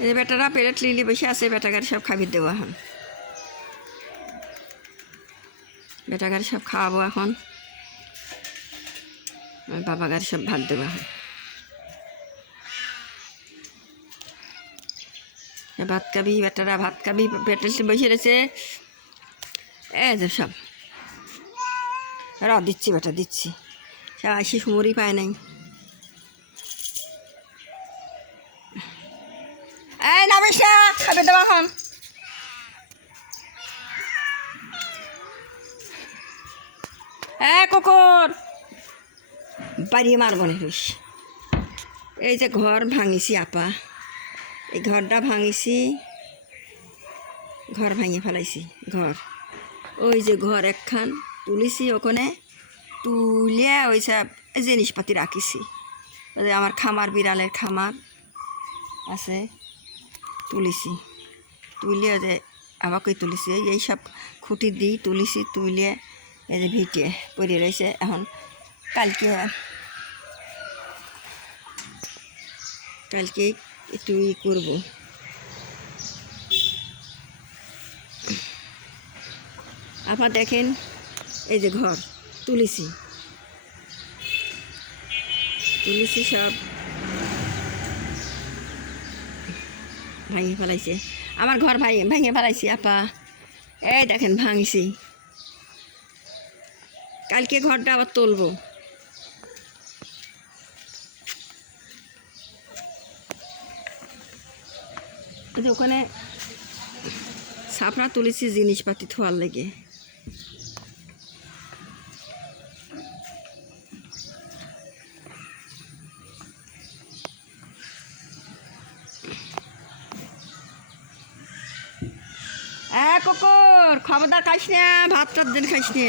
এই যে বেটারা প্লেট লিলি বসে আছে, বেটাগার সব খাবি দেবো এখন। বেটাগার সব খাওয়াবো এখন, বাবাগার সব ভাত দেবো এখন। ভাত খাবি বেটারা, ভাত খাবি, পেটে বসে রয়েছে। এই যে সব দিচ্ছি বেটা দিচ্ছি, সব আসি সুমরি পায় নাই। এই নামিস না, খাবে দেবো এখন। কুকুর বাড়িয়ে মারব না। এই যে ঘর ভাঙিছি আপা, এই ঘরটা ভাঙিছি, ঘর ভাঙিয়ে ফেলাইছি। ঘর ওই যে ঘর একখান তুলিছি, ওখানে তুলিয়া ওই সব জিনিসপাতি রাখিছি। ওই যে আমার খামার, বিড়ালের খামার আছে, তুলিছি। তুলিয়ে যে আমাকে তুলিছি, এই সব খুঁটি দিই তুলিছি। তুলিয়ে এই যে ভিটে পড়ে রয়েছে। এখন কালকে একটু করবো। আপনার দেখেন এই যে ঘর তুলিছি সব ভাঙিয়ে ফেলাইছে। আমার ঘর ভেঙে ফেলাইছি আপা, এই দেখেন ভাঙিছি। কালকে ঘরটা আবার তুলবো। ওখানে ছাপড়া তুলেছি জিনিসপাতি থোয়ার লেগে। কুকুর খবরদার খাইস না, ভাত টাত দিন খাইস না।